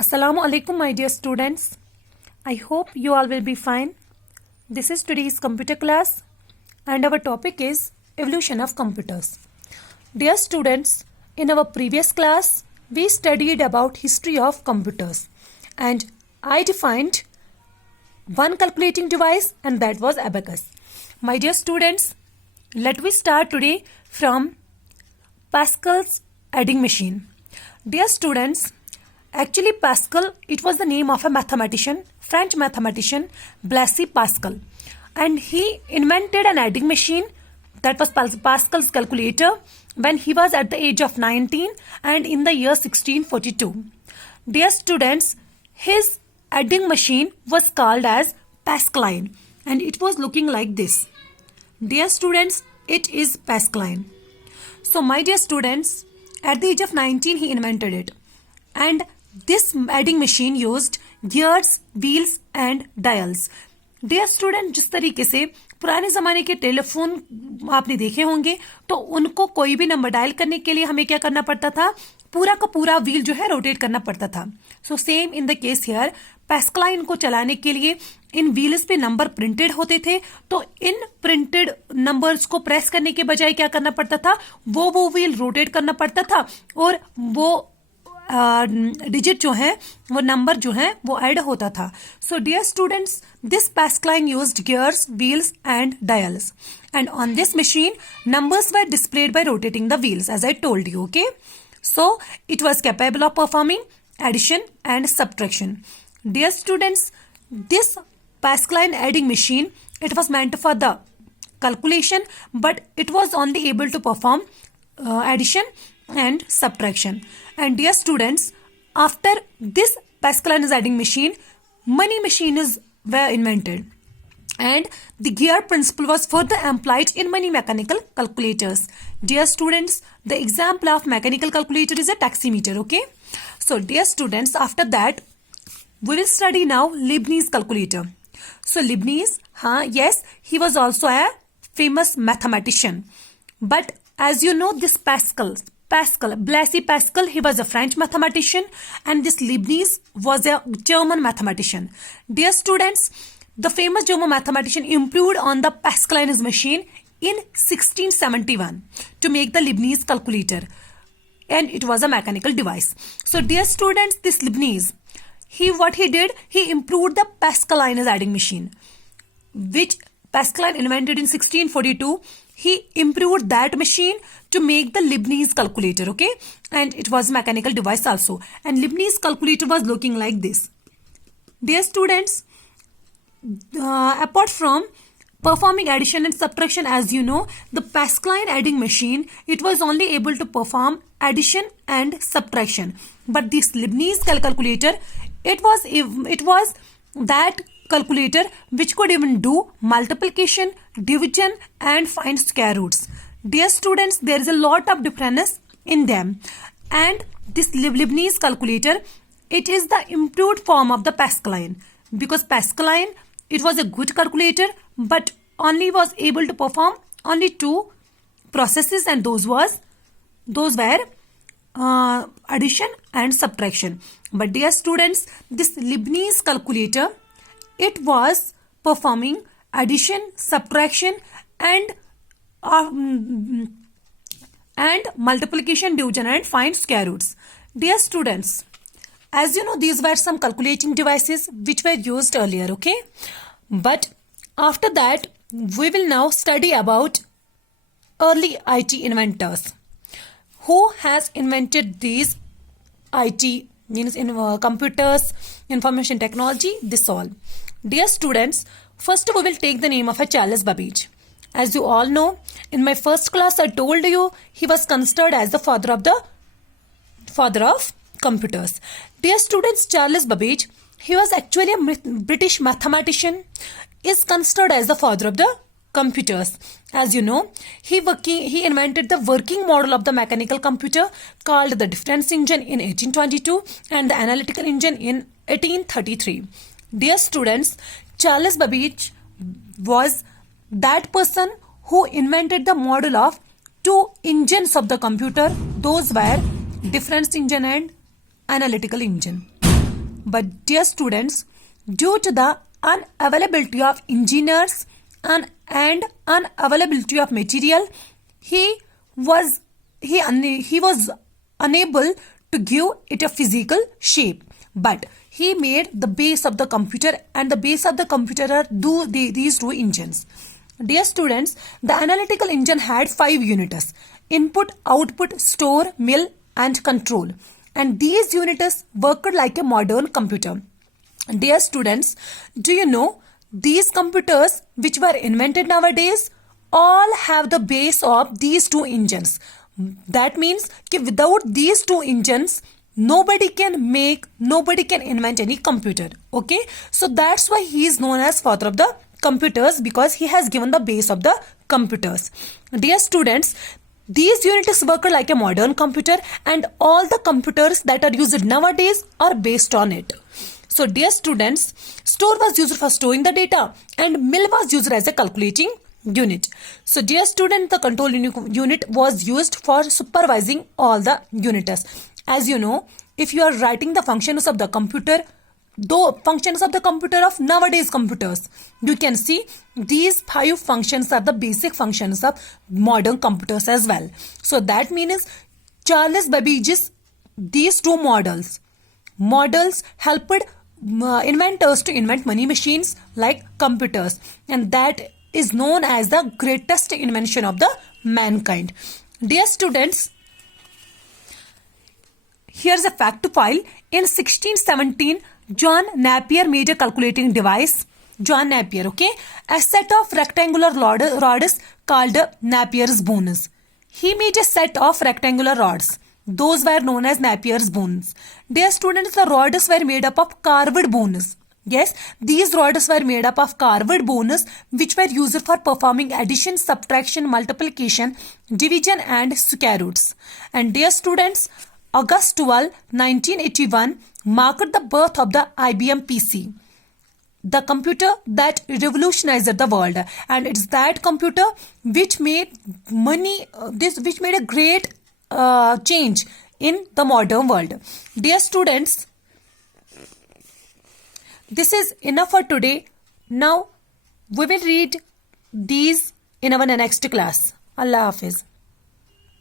Assalamu alaikum, my dear students. I hope you all will be fine. This is today's computer class, and our topic is evolution of computers. Dear students, in our previous class, we studied about history of computers, and I defined one calculating device, and that was abacus. My dear students, let me start today from Pascal's adding machine. Dear students, actually Pascal, it was the name of a mathematician, French mathematician Blaise Pascal, and he invented an adding machine, that was Pascal's calculator, when he was at the age of 19 and in the year 1642. Dear students, his adding machine was called as Pascaline, and it was looking like this. Dear students, it is Pascaline. So my dear students, at the age of 19 he invented it, and this adding machine used gears, wheels and dials. Dear student, जिस तरीके से पुराने ज़माने के telephone आपने देखे होंगे, तो उनको कोई भी नंबर डायल करने के लिए हमें क्या करना पड़ता था, पूरा का पूरा व्हील जो है रोटेट करना पड़ता था. So same in the case here, Pascaline को चलाने के लिए इन व्हील्स पे नंबर प्रिंटेड होते थे, तो इन प्रिंटेड नंबर्स को प्रेस करने के बजाय क्या करना पड़ता था, वो व्हील रोटेट करना पड़ता था और वो डिजिट जो है, वो नंबर जो है वो ऐड होता था. So dear students, this Pascaline used gears, wheels and dials, and on this machine numbers were displayed by rotating the wheels, as I told you. Okay, so it was capable of performing addition and subtraction. Dear students, this Pascaline adding machine, it was meant for the calculation, but it was only able to perform addition and subtraction. And dear students, after this Pascaline adding machine, many machines were invented, and the gear principle was further employed in many mechanical calculators. Dear students, the example of mechanical calculator is a taximeter. Okay, so dear students, after that we will study now Leibniz calculator. So Leibniz, yes, he was also a famous mathematician, but as you know, this Blaise Pascal, he was a French mathematician, and this Leibniz was a German mathematician. Dear students, the famous German mathematician improved on the Pascaline machine in 1671 to make the Leibniz calculator, and it was a mechanical device. So dear students, this Leibniz, what he did, he improved the Pascaline adding machine, which Pascaline invented in 1642. He improved that machine to make the Leibniz calculator. Okay, and it was a mechanical device also, and Leibniz calculator was looking like this. Dear students, apart from performing addition and subtraction, as you know, the Pascaline adding machine, it was only able to perform addition and subtraction, but this Leibniz calculator, it was that calculator which could even do multiplication, division and find square roots. Dear students, there is a lot of difference in them, and this Leibniz calculator, it is the improved form of the Pascaline, because Pascaline, it was a good calculator, but only was able to perform only two processes, and those were addition and subtraction. But dear students, this Leibniz calculator, it was performing addition, subtraction and multiplication, division and find square roots. Dear students, as you know, these were some calculating devices which were used earlier. Okay, but after that we will now study about early IT inventors. Who has invented these IT, means in computers, information technology, this all. Dear students, first we will take the name of a Charles Babbage. As you all know, in my first class I told you he was considered as the father of computers. Dear students, Charles Babbage, he was actually a British mathematician, is considered as the father of the computers. As you know, he invented the working model of the mechanical computer called the difference engine in 1822 and the analytical engine in 1833. Dear students, Charles Babbage was that person who invented the model of two engines of the computer. Those were difference engine and analytical engine. But dear students, due to the unavailability of engineers and unavailability of material, he was unable to give it a physical shape. But he made the base of the computer, and the base of the computer are these two engines. Dear students, the analytical engine had 5 units: input, output, store, mill, and control. And these units worked like a modern computer. Dear students, do you know these computers which were invented nowadays all have the base of these two engines? That means that without these two engines, nobody can invent any computer. Okay, so that's why he is known as father of the computers, because he has given the base of the computers. Dear students, these units work like a modern computer, and all the computers that are used nowadays are based on it. So dear students, store was used for storing the data, and mill was used as a calculating unit. So dear student, the control unit was used for supervising all the units. As you know, if you are writing the functions of the computer, though functions of the computer of nowadays computers, you can see these 5 functions are the basic functions of modern computers as well. So that means Charles Babbage's these two models helped inventors to invent many machines like computers, and that is known as the greatest invention of the mankind. Dear students, here's a fact to file. In 1617, John Napier made a calculating device. John Napier, okay? A set of rectangular rods called Napier's bones. He made a set of rectangular rods. Those were known as Napier's bones. Dear students, the rods were made up of carved bones. Yes, these rods were made up of carved bones which were used for performing addition, subtraction, multiplication, division and square roots. And dear students, August 12, 1981 marked the birth of the IBM PC, the computer that revolutionized the world, and it's that computer which made a great change in the modern world. Dear students, this is enough for today. Now we will read these in our next class. Allah Hafiz.